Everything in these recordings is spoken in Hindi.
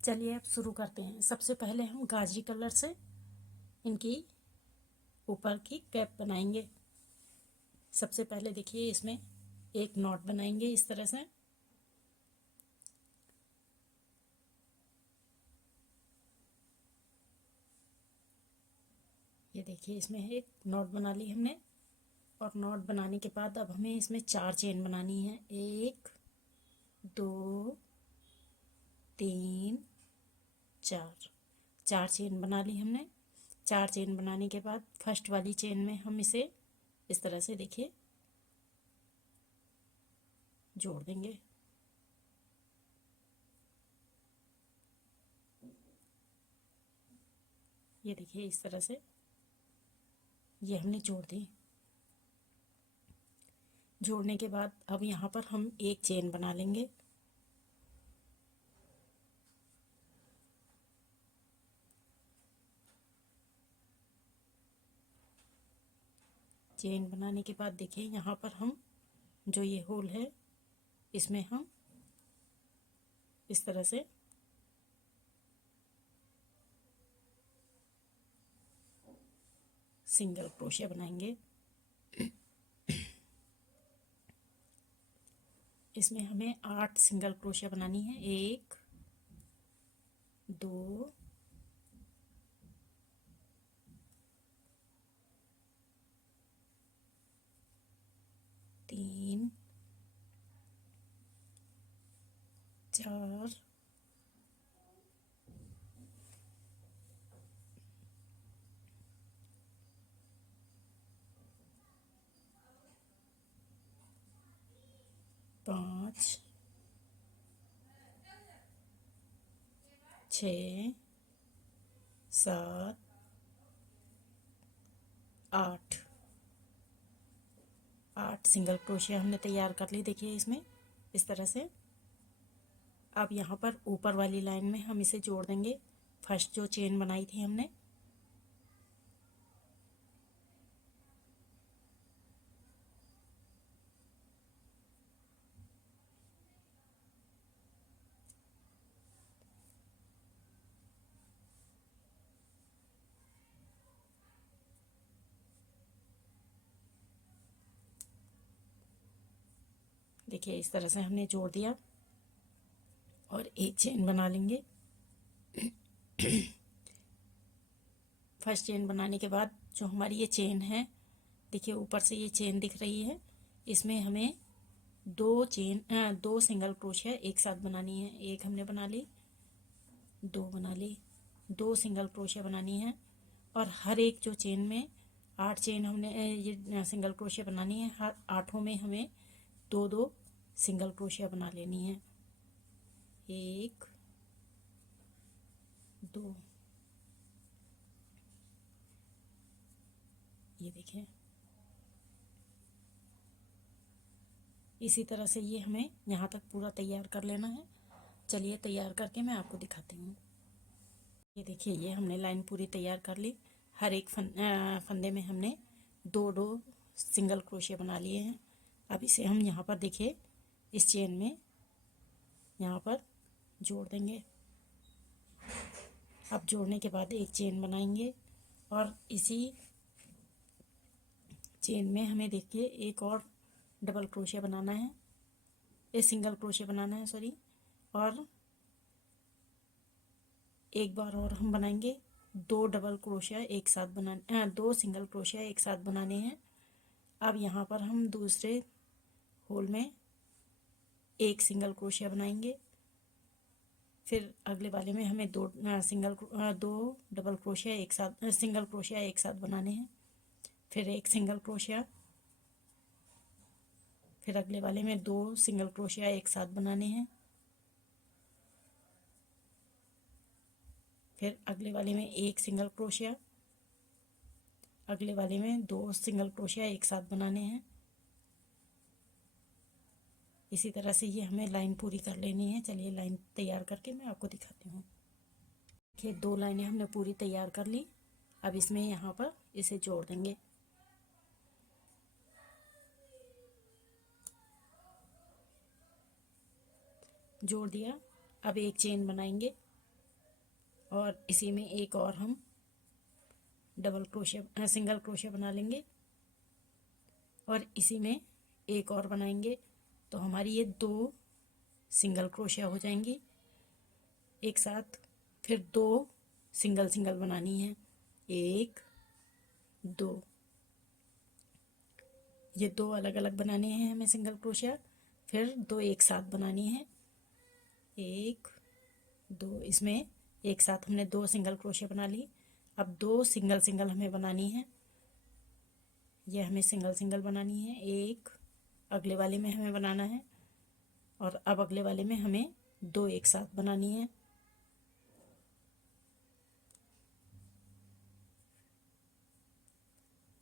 चलिए अब शुरू करते हैं। सबसे पहले हम गाजरी कलर से इनकी ऊपर की कैप बनाएंगे। सबसे पहले देखिए इसमें एक नॉट बनाएंगे इस तरह से। ये देखिए इसमें एक नॉट बना ली हमने, और नॉट बनाने के बाद अब हमें इसमें 4 चेन बनानी है। 1 2 3 4, 4 चेन बना ली हमने। 4 चेन बनाने के बाद फर्स्ट वाली चेन में हम इसे इस तरह से देखिए जोड़ देंगे। ये देखिए इस तरह से ये हमने जोड़ दी। जोड़ने के बाद अब यहाँ पर हम एक चेन बना लेंगे। चेन बनाने के बाद देखिए यहाँ पर हम जो ये होल है इसमें हम इस तरह से सिंगल क्रोशिया बनाएंगे। इसमें हमें 8 सिंगल क्रोशिया बनानी है। 1 2 3 4 5 6 7 8 8 सिंगल क्रोशिया हमने तैयार कर ली। देखिए इसमें इस तरह से। अब यहाँ पर ऊपर वाली लाइन में हम इसे जोड़ देंगे, फर्स्ट जो चेन बनाई थी हमने। देखिए इस तरह से हमने जोड़ दिया और एक चेन बना लेंगे। फर्स्ट चेन बनाने के बाद जो हमारी ये चेन है, देखिए ऊपर से ये चेन दिख रही है, इसमें हमें 2 सिंगल क्रोशिया एक साथ बनानी है। एक हमने बना ली, 2 बना ली, 2 सिंगल क्रोशिया बनानी है। और हर एक जो चेन में 8 चेन हमने ये सिंगल क्रोशिया बनानी है। हर 8 में हमें 2 सिंगल क्रोशिया बना लेनी है। 1 2, ये देखें इसी तरह से ये हमें यहाँ तक पूरा तैयार कर लेना है। चलिए तैयार करके मैं आपको दिखाती हूँ। ये देखिए ये हमने लाइन पूरी तैयार कर ली। हर एक फंदे में हमने 2 सिंगल क्रोशिया बना लिए हैं। अब इसे हम यहाँ पर देखिए इस चेन में यहाँ पर जोड़ देंगे। अब जोड़ने के बाद एक चेन बनाएंगे और इसी चेन में हमें देखिए एक और डबल क्रोशिया बनाना है, एक सिंगल क्रोशिया बनाना है सॉरी। और एक बार और हम बनाएंगे 2 डबल क्रोशिया एक साथ बनाने 2 सिंगल क्रोशिया एक साथ बनाने हैं। अब यहाँ पर हम दूसरे होल में एक सिंगल क्रोशिया बनाएंगे। फिर अगले वाले में हमें 2 डबल क्रोशिया एक साथ सिंगल क्रोशिया एक साथ बनाने हैं। फिर एक सिंगल क्रोशिया, फिर अगले वाले में 2 सिंगल क्रोशिया एक साथ बनाने हैं। फिर अगले वाले में एक सिंगल क्रोशिया, अगले वाले में 2 सिंगल क्रोशिया एक साथ बनाने हैं। इसी तरह से ये हमें लाइन पूरी कर लेनी है। चलिए लाइन तैयार करके मैं आपको दिखाती हूँ। देखिए 2 लाइनें हमने पूरी तैयार कर ली। अब इसमें यहाँ पर इसे जोड़ देंगे। जोड़ दिया। अब एक चेन बनाएंगे और इसी में एक और हम डबल क्रोशिया सिंगल क्रोशिया बना लेंगे और इसी में एक और बनाएंगे, तो हमारी ये 2 सिंगल क्रोशिया हो जाएंगी एक साथ। फिर 2 सिंगल सिंगल बनानी है, 1 2, ये 2 अलग अलग बनाने हैं हमें सिंगल क्रोशिया। फिर 2 एक साथ बनानी है, 1 2, इसमें एक साथ हमने 2 सिंगल क्रोशिया बना ली। अब 2 सिंगल सिंगल हमें बनानी है, ये हमें सिंगल सिंगल बनानी है, एक अगले वाले में हमें बनाना है और अब अगले वाले में हमें 2 एक साथ बनानी है।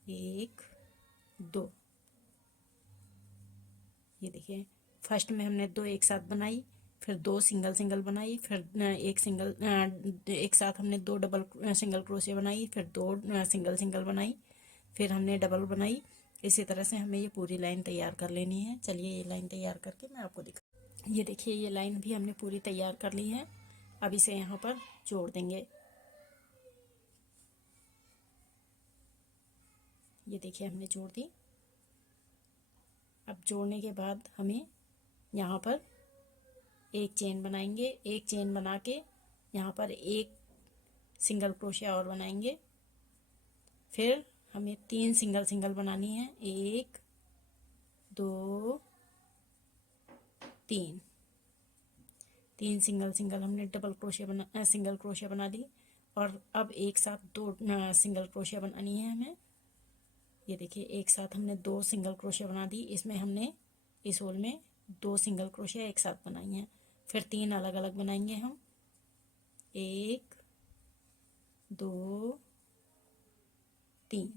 एक 2, ये देखिए फर्स्ट में हमने 2 एक साथ बनाई, फिर 2 सिंगल सिंगल बनाई, फिर एक साथ हमने 2 डबल सिंगल क्रोशिया बनाई, फिर 2 सिंगल सिंगल बनाई, फिर हमने डबल बनाई। इसी तरह से हमें ये पूरी लाइन तैयार कर लेनी है। चलिए ये लाइन तैयार करके मैं आपको दिखा, ये देखिए ये लाइन भी हमने पूरी तैयार कर ली है। अब इसे यहाँ पर जोड़ देंगे। ये देखिए हमने जोड़ दी। अब जोड़ने के बाद हमें यहाँ पर एक चेन बनाएंगे, एक चेन बना के यहाँ पर एक सिंगल क्रोशिया और बनाएंगे। फिर हमें 3 सिंगल सिंगल बनानी है, 1 2 3, 3 सिंगल सिंगल हमने डबल क्रोशिया सिंगल क्रोशिया बना ली। और अब एक साथ 2 सिंगल क्रोशिया बनानी है हमें। ये देखिए एक साथ हमने 2 सिंगल क्रोशिया बना दी, इसमें हमने इस होल में 2 सिंगल क्रोशिया एक साथ बनाई हैं। फिर 3 अलग अलग बनाएंगे हम, 1 2 3,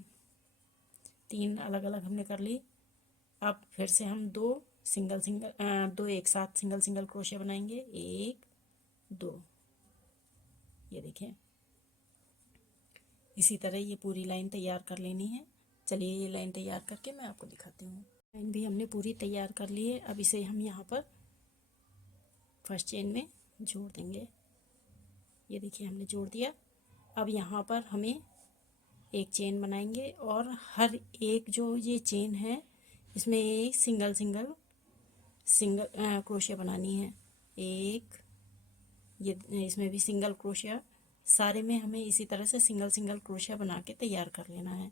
3 अलग अलग हमने कर ली। अब फिर से हम 2 एक साथ सिंगल सिंगल क्रोशिया बनाएंगे, 1 2, ये देखिए इसी तरह ये पूरी लाइन तैयार कर लेनी है। चलिए ये लाइन तैयार करके मैं आपको दिखाती हूँ। लाइन भी हमने पूरी तैयार कर ली है। अब इसे हम यहाँ पर फर्स्ट चेन में जोड़ देंगे। ये देखिए हमने जोड़ दिया। अब यहाँ पर हमें एक चेन बनाएंगे और हर एक जो ये चेन है इसमें एक सिंगल क्रोशिया बनानी है। एक ये इसमें भी सिंगल क्रोशिया, सारे में हमें इसी तरह से सिंगल सिंगल क्रोशिया बना के तैयार कर लेना है।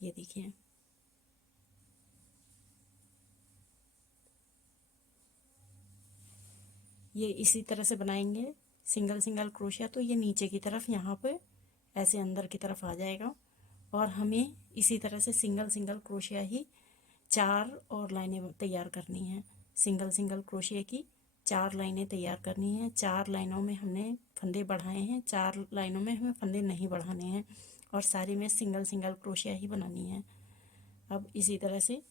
ये देखिए ये इसी तरह से बनाएंगे सिंगल सिंगल क्रोशिया, तो ये नीचे की तरफ यहाँ पे ऐसे अंदर की तरफ आ जाएगा। और हमें इसी तरह से सिंगल सिंगल क्रोशिया ही 4 और लाइनें तैयार करनी है। सिंगल सिंगल क्रोशिया की 4 लाइनें तैयार करनी है। 4 लाइनों में हमने फंदे बढ़ाए हैं, 4 लाइनों में हमें फंदे नहीं बढ़ाने हैं और सारी में सिंगल सिंगल क्रोशिया ही बनानी है। अब इसी तरह से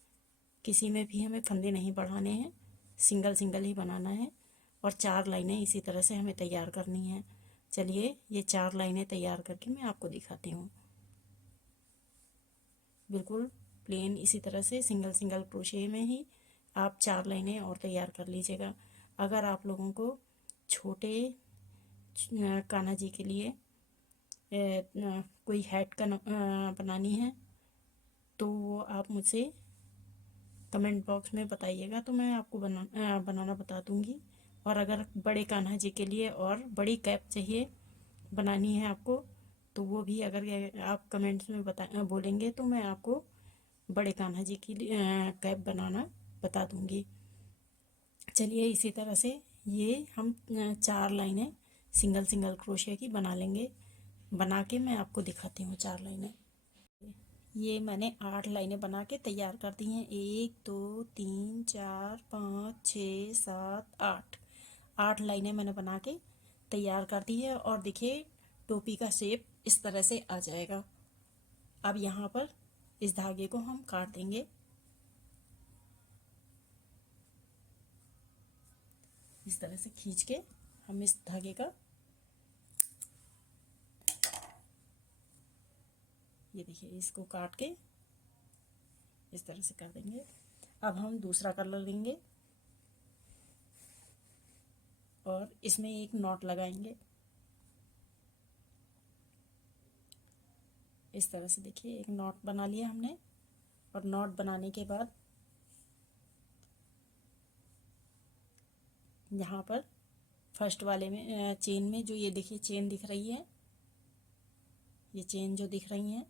किसी में भी हमें फंदे नहीं बढ़ाने हैं, सिंगल सिंगल ही बनाना है और 4 लाइनें इसी तरह से हमें तैयार करनी है। चलिए ये 4 लाइनें तैयार करके मैं आपको दिखाती हूँ। बिल्कुल प्लेन इसी तरह से सिंगल सिंगल क्रोशिया में ही आप 4 लाइनें और तैयार कर लीजिएगा। अगर आप लोगों को छोटे कान्हा जी के लिए कोई हैट का बनानी है तो वो आप मुझसे कमेंट बॉक्स में बताइएगा, तो मैं आपको बनाना बता दूंगी। और अगर बड़े कान्हा जी के लिए और बड़ी कैप चाहिए बनानी है आपको, तो वो भी अगर आप कमेंट्स में बोलेंगे तो मैं आपको बड़े कान्हा जी की कैप बनाना बता दूंगी। चलिए इसी तरह से ये हम 4 लाइनें सिंगल सिंगल क्रोशिया की बना लेंगे। बना के मैं आपको दिखाती हूँ 4 लाइनें। ये मैंने 8 लाइनें बना के तैयार कर दी हैं। 1 2 3 4 5 6 7 8, 8 लाइनें मैंने बना के तैयार कर दी है। और देखिए टोपी का शेप इस तरह से आ जाएगा। अब यहाँ पर इस धागे को हम काट देंगे। इस तरह से खींच के हम इस धागे का, ये देखिए इसको काट के इस तरह से कर देंगे। अब हम दूसरा कलर लेंगे और इसमें एक नॉट लगाएंगे। इस तरह से देखिए एक नॉट बना लिया हमने। और नॉट बनाने के बाद यहाँ पर फर्स्ट वाले में चेन में जो ये देखिए चेन दिख रही है, ये चेन जो दिख रही है,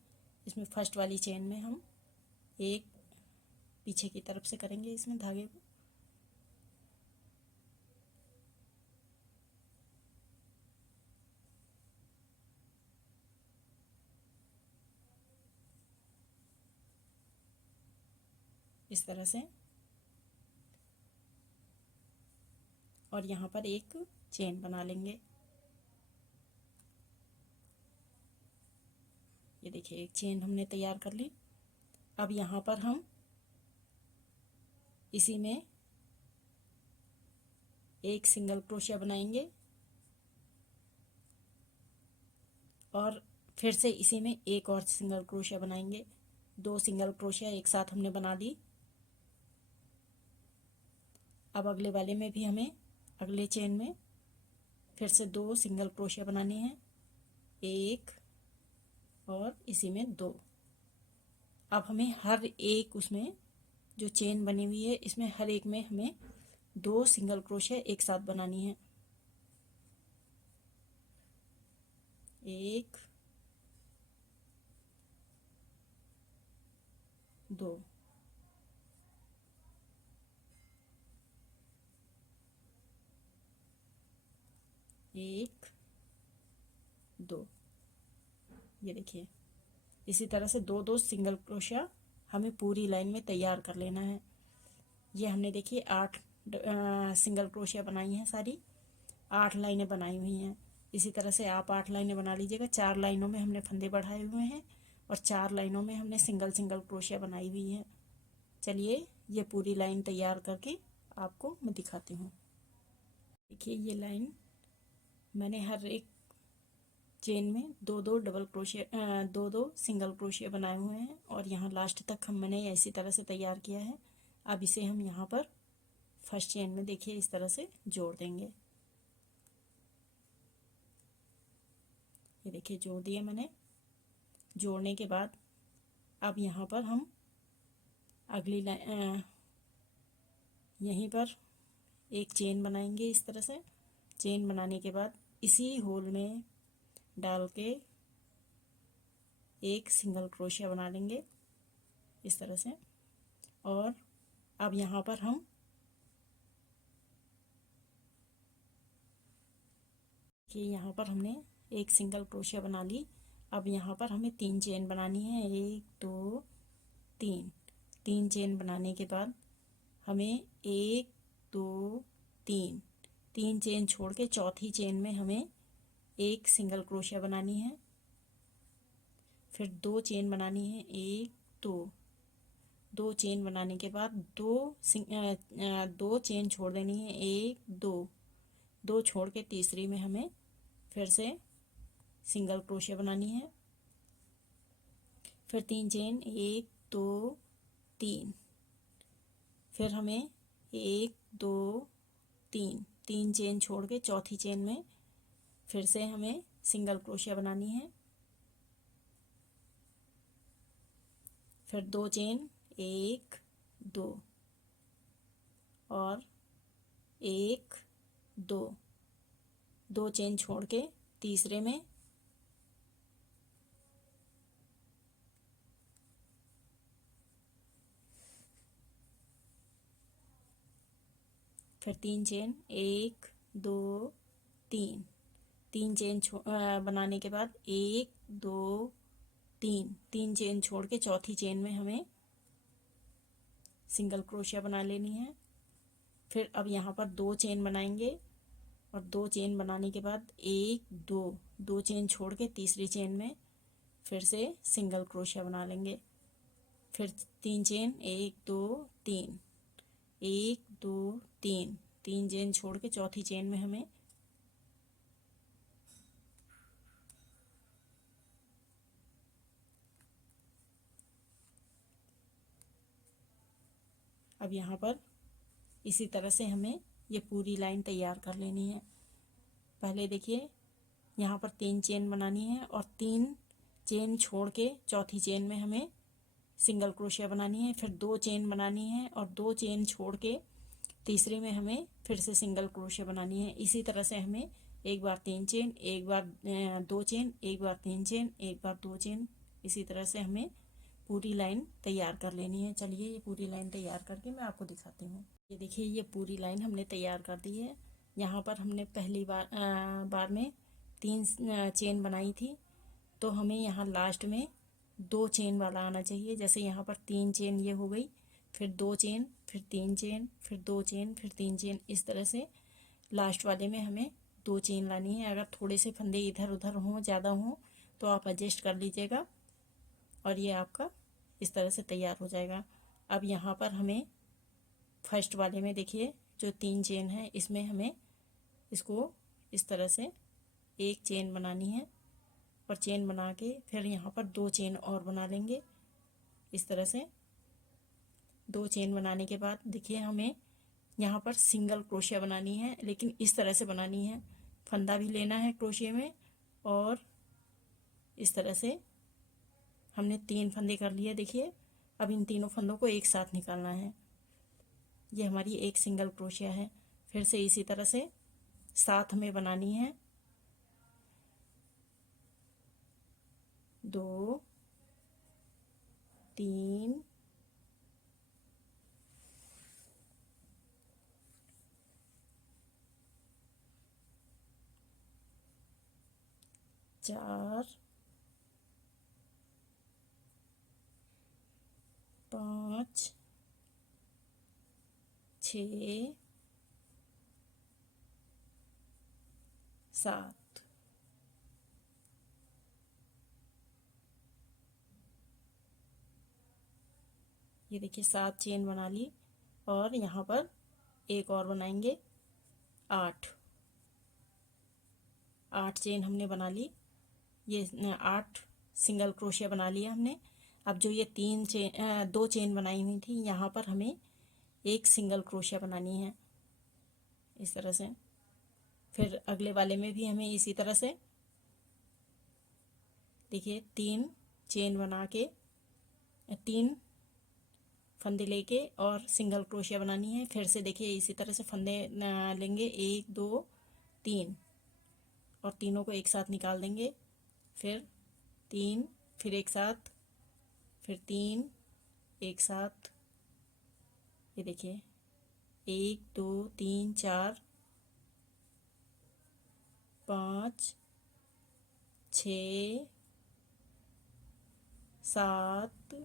इसमें फर्स्ट वाली चेन में हम एक पीछे की तरफ से करेंगे इसमें धागे को। इस तरह से। और यहाँ पर एक चेन बना लेंगे। ये देखिए एक चेन हमने तैयार कर ली। अब यहाँ पर हम इसी में एक सिंगल क्रोशिया बनाएंगे और फिर से इसी में एक और सिंगल क्रोशिया बनाएंगे। 2 सिंगल क्रोशिया एक साथ हमने बना दी। अब अगले वाले में भी हमें अगले चेन में फिर से 2 सिंगल क्रोशिया बनाने हैं, एक और इसी में 2। अब हमें हर एक उसमें जो चेन बनी हुई है इसमें हर एक में हमें 2 सिंगल क्रोशिया एक साथ बनानी है। एक, 2। एक, 2। ये देखिए इसी तरह से 2-2 सिंगल क्रोशिया हमें पूरी लाइन में तैयार कर लेना है। ये हमने देखिए 8 सिंगल क्रोशिया बनाई हैं, सारी 8 लाइनें बनाई हुई हैं। इसी तरह से आप 8 लाइनें बना लीजिएगा। 4 लाइनों में हमने फंदे बढ़ाए हुए हैं और 4 लाइनों में हमने सिंगल सिंगल क्रोशिया बनाई हुई है। चलिए ये पूरी लाइन तैयार करके आपको मैं दिखाती हूँ। देखिए ये लाइन मैंने हर एक चेन में 2-2 डबल क्रोशिया 2-2 सिंगल क्रोशिया बनाए हुए हैं और यहाँ लास्ट तक मैंने इसी तरह से तैयार किया है। अब इसे हम यहाँ पर फर्स्ट चेन में देखिए इस तरह से जोड़ देंगे। ये देखिए जोड़ दिया मैंने। जोड़ने के बाद अब यहाँ पर हम अगली लाइन यहीं पर एक चेन बनाएंगे। इस तरह से चेन बनाने के बाद इसी होल में डाल के एक सिंगल क्रोशिया बना लेंगे इस तरह से। और अब यहाँ पर हम कि यहाँ पर हमने एक सिंगल क्रोशिया बना ली। अब यहाँ पर हमें 3 चेन बनानी है, 1 2 3। 3 चेन बनाने के बाद हमें 1 2 3 3 चेन छोड़ के चौथी चेन में हमें एक सिंगल क्रोशिया बनानी है। फिर 2 चेन बनानी है, 1 2 चेन बनाने के बाद 2 चेन छोड़ देनी है, 1 2 छोड़ के तीसरी में हमें फिर से सिंगल क्रोशिया बनानी है। फिर 3 चेन, 1 2 3। फिर हमें 1 2 3 चेन छोड़ के चौथी चेन में फिर से हमें सिंगल क्रोशिया बनानी है। फिर 2 चेन, 1 2 और 1 2 चेन छोड़ के तीसरे में फिर 3 चेन, 1 2 3 चेन बनाने के बाद 1 2 3 चेन छोड़ के चौथी चेन में हमें सिंगल क्रोशिया बना लेनी है। फिर अब यहाँ पर 2 चेन बनाएंगे और 2 चेन बनाने के बाद 1 2 चेन छोड़ के तीसरी चेन में फिर से सिंगल क्रोशिया बना लेंगे। फिर 3 चेन, 1 2 3 1 2 3 चेन छोड़ के चौथी चेन में हमें अब यहाँ पर इसी तरह से हमें ये पूरी लाइन तैयार कर लेनी है। पहले देखिए यहाँ पर 3 चेन बनानी है और 3 चेन छोड़ के चौथी चेन में हमें सिंगल क्रोशिया बनानी है। फिर 2 चेन बनानी है और 2 चेन छोड़ के तीसरे में हमें फिर से सिंगल क्रोशिया बनानी है। इसी तरह से हमें एक बार 3 चेन, एक बार 2 चेन, एक बार 3 चेन, एक बार 2 चेन, इसी तरह से हमें पूरी लाइन तैयार कर लेनी है। चलिए ये पूरी लाइन तैयार करके मैं आपको दिखाती हूँ। ये देखिए ये पूरी लाइन हमने तैयार कर दी है। यहाँ पर हमने पहली बार में 3 चेन बनाई थी, तो हमें यहाँ लास्ट में 2 चेन वाला आना चाहिए। जैसे यहाँ पर 3 चेन ये हो गई, फिर 2 चेन, फिर 3 चेन, फिर 2 चेन, फिर 3 चेन, इस तरह से लास्ट वाले में हमें 2 चेन लानी है। अगर थोड़े से फंदे इधर उधर हों, ज़्यादा हों, तो आप एडजस्ट कर लीजिएगा और ये आपका इस तरह से तैयार हो जाएगा। अब यहाँ पर हमें फर्स्ट वाले में देखिए जो 3 चेन है, इसमें हमें इसको इस तरह से एक चेन बनानी है और चेन बना के फिर यहाँ पर 2 चेन और बना लेंगे। इस तरह से 2 चेन बनाने के बाद देखिए हमें यहाँ पर सिंगल क्रोशिया बनानी है, लेकिन इस तरह से बनानी है। फंदा भी लेना है क्रोशिया में और इस तरह से हमने 3 फंदे कर लिए। देखिए अब इन तीनों फंदों को एक साथ निकालना है। ये हमारी एक सिंगल क्रोशिया है। फिर से इसी तरह से 7 हमें बनानी है। 2 3 4 5 6 7। ये देखिए 7 चेन बना ली और यहाँ पर एक और बनाएंगे 8 चेन हमने बना ली। ये 8 सिंगल क्रोशिया बना लिया हमने। अब जो ये 2 चेन बनाई हुई थी, यहाँ पर हमें एक सिंगल क्रोशिया बनानी है इस तरह से। फिर अगले वाले में भी हमें इसी तरह से देखिए 3 चेन बना के 3 फंदे लेके और सिंगल क्रोशिया बनानी है। फिर से देखिए इसी तरह से फंदे लेंगे 1 2 3 और तीनों को एक साथ निकाल देंगे। फिर 3, फिर एक साथ, फिर 3 एक साथ। ये देखिए 1 2 3 4 5 6 7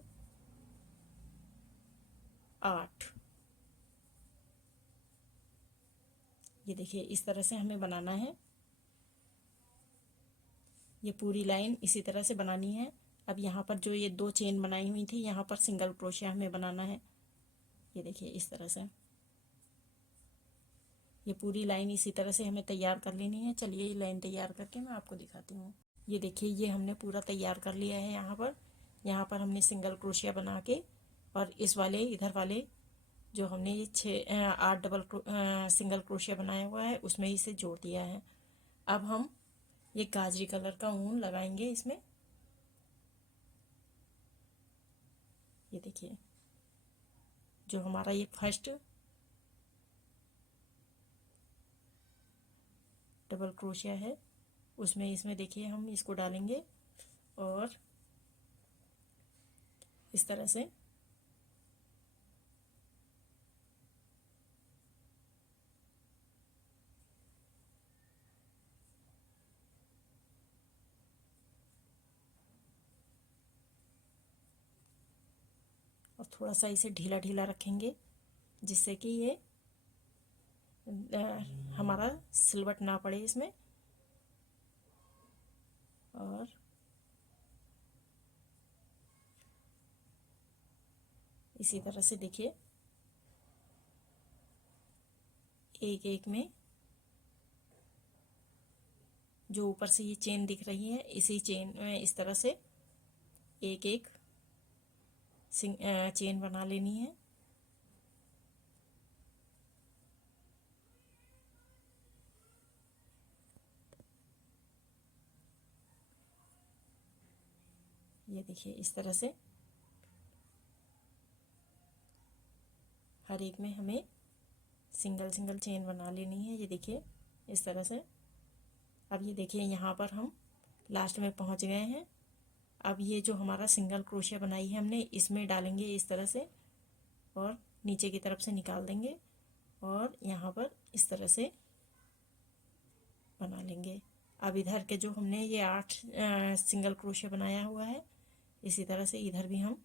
8। ये देखिए इस तरह से हमें बनाना है। ये पूरी लाइन इसी तरह से बनानी है। अब यहाँ पर जो ये 2 चेन बनाई हुई थी, यहाँ पर सिंगल क्रोशिया हमें बनाना है। ये देखिए इस तरह से ये पूरी लाइन इसी तरह से हमें तैयार कर लेनी है। चलिए ये लाइन तैयार करके मैं आपको दिखाती हूँ। ये देखिए ये हमने पूरा तैयार कर लिया है। यहाँ पर हमने सिंगल क्रोशिया बना के और इस वाले इधर वाले जो हमने ये 8 सिंगल क्रोशिया बनाया हुआ है, उसमें इसे जोड़ दिया है। अब हम ये गाजरी कलर का ऊन लगाएंगे इसमें। ये देखिए जो हमारा ये फर्स्ट डबल क्रोशिया है, उसमें इसमें देखिए हम इसको डालेंगे और इस तरह से और थोड़ा सा इसे ढीला ढीला रखेंगे, जिससे कि ये हमारा सिलवट ना पड़े इसमें। और इसी तरह से देखिए एक एक में जो ऊपर से ये चेन दिख रही है, इसी चेन में इस तरह से एक एक चेन बना लेनी है। ये देखिए इस तरह से हर एक में हमें सिंगल सिंगल चेन बना लेनी है। ये देखिए इस तरह से। अब ये देखिए यहाँ पर हम लास्ट में पहुँच गए हैं। अब ये जो हमारा सिंगल क्रोशिया बनाई है हमने, इसमें डालेंगे इस तरह से और नीचे की तरफ से निकाल देंगे और यहाँ पर इस तरह से बना लेंगे। अब इधर के जो हमने ये 8 सिंगल क्रोशिया बनाया हुआ है, इसी तरह से इधर भी हम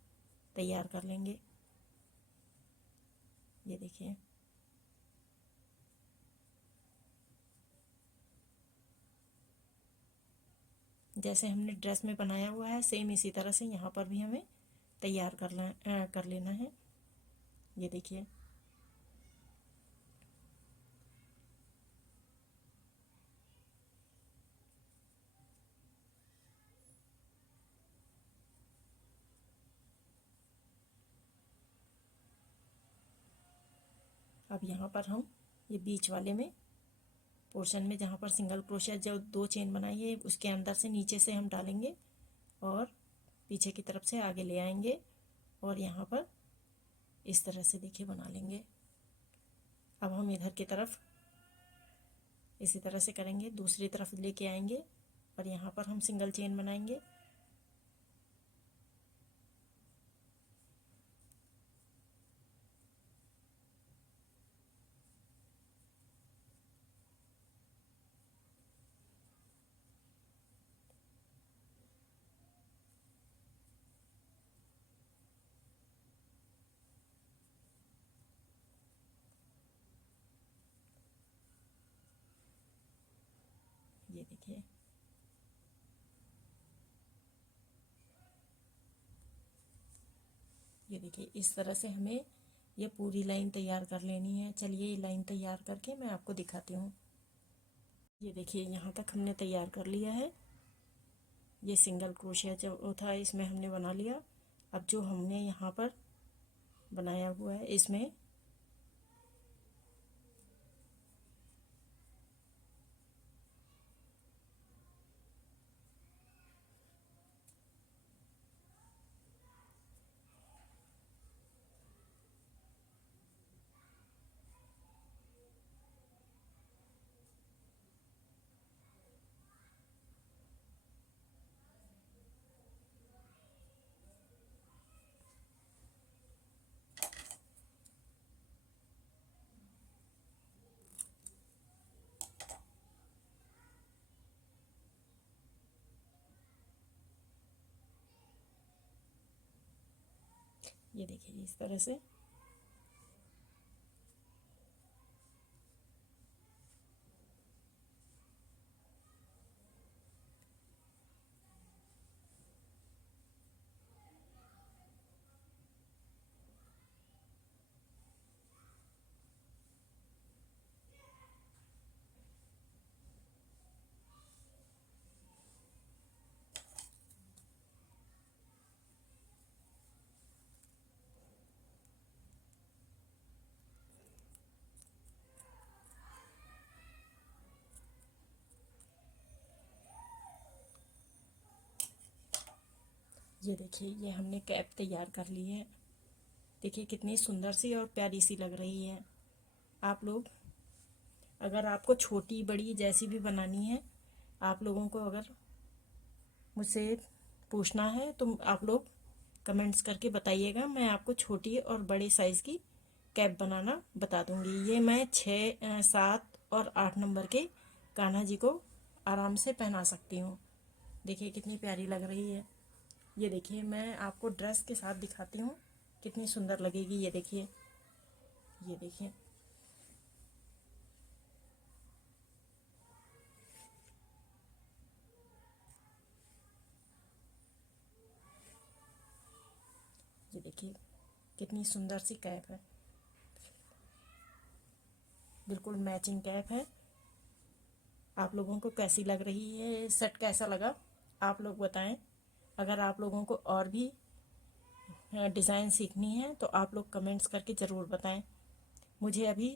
तैयार कर लेंगे। ये देखिए जैसे हमने ड्रेस में बनाया हुआ है, सेम इसी तरह से यहाँ पर भी हमें तैयार कर लेना है। ये देखिए अब यहाँ पर हम ये बीच वाले में पोर्शन में जहाँ पर सिंगल क्रोशिया जो 2 चेन बनाई है, उसके अंदर से नीचे से हम डालेंगे और पीछे की तरफ से आगे ले आएंगे और यहाँ पर इस तरह से देखिए बना लेंगे। अब हम इधर की तरफ इसी तरह से करेंगे, दूसरी तरफ लेके आएंगे और यहाँ पर हम सिंगल चेन बनाएंगे। ये देखिए ये देखिए इस तरह से हमें ये पूरी लाइन तैयार कर लेनी है। चलिए ये लाइन तैयार करके मैं आपको दिखाती हूँ। ये देखिए यहाँ तक हमने तैयार कर लिया है। ये सिंगल क्रोशिया जो था इसमें हमने बना लिया। अब जो हमने यहाँ पर बनाया हुआ है इसमें ये देखिए इस तरह से ये देखिए ये हमने कैप तैयार कर ली है। देखिए कितनी सुंदर सी और प्यारी सी लग रही है। आप लोग अगर आपको छोटी बड़ी जैसी भी बनानी है, आप लोगों को अगर मुझसे पूछना है तो आप लोग कमेंट्स करके बताइएगा, मैं आपको छोटी और बड़े साइज़ की कैप बनाना बता दूंगी। ये मैं 6, 7 और 8 नंबर के कान्हा जी को आराम से पहना सकती हूँ। देखिए कितनी प्यारी लग रही है। ये देखिए मैं आपको ड्रेस के साथ दिखाती हूँ कितनी सुंदर लगेगी। ये देखिए ये देखिए ये देखिए कितनी सुंदर सी कैप है, बिल्कुल मैचिंग कैप है। आप लोगों को कैसी लग रही है, सेट कैसा लगा आप लोग बताएं। अगर आप लोगों को और भी डिज़ाइन सीखनी है तो आप लोग कमेंट्स करके ज़रूर बताएं। मुझे अभी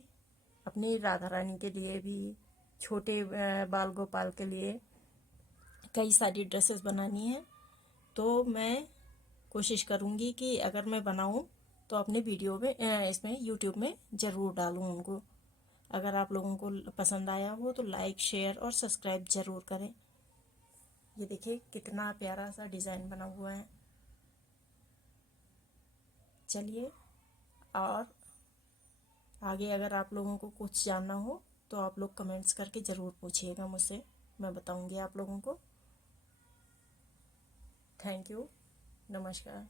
अपनी राधा रानी के लिए भी, छोटे बाल गोपाल के लिए कई सारी ड्रेसेस बनानी है। तो मैं कोशिश करूँगी कि अगर मैं बनाऊँ तो अपने वीडियो में इसमें यूट्यूब में ज़रूर डालूँ उनको। अगर आप लोगों को पसंद आया हो तो लाइक शेयर और सब्सक्राइब ज़रूर करें। ये देखिए कितना प्यारा सा डिज़ाइन बना हुआ है। चलिए, और आगे अगर आप लोगों को कुछ जानना हो तो आप लोग कमेंट्स करके ज़रूर पूछिएगा मुझसे, मैं बताऊंगी आप लोगों को। थैंक यू, नमस्कार।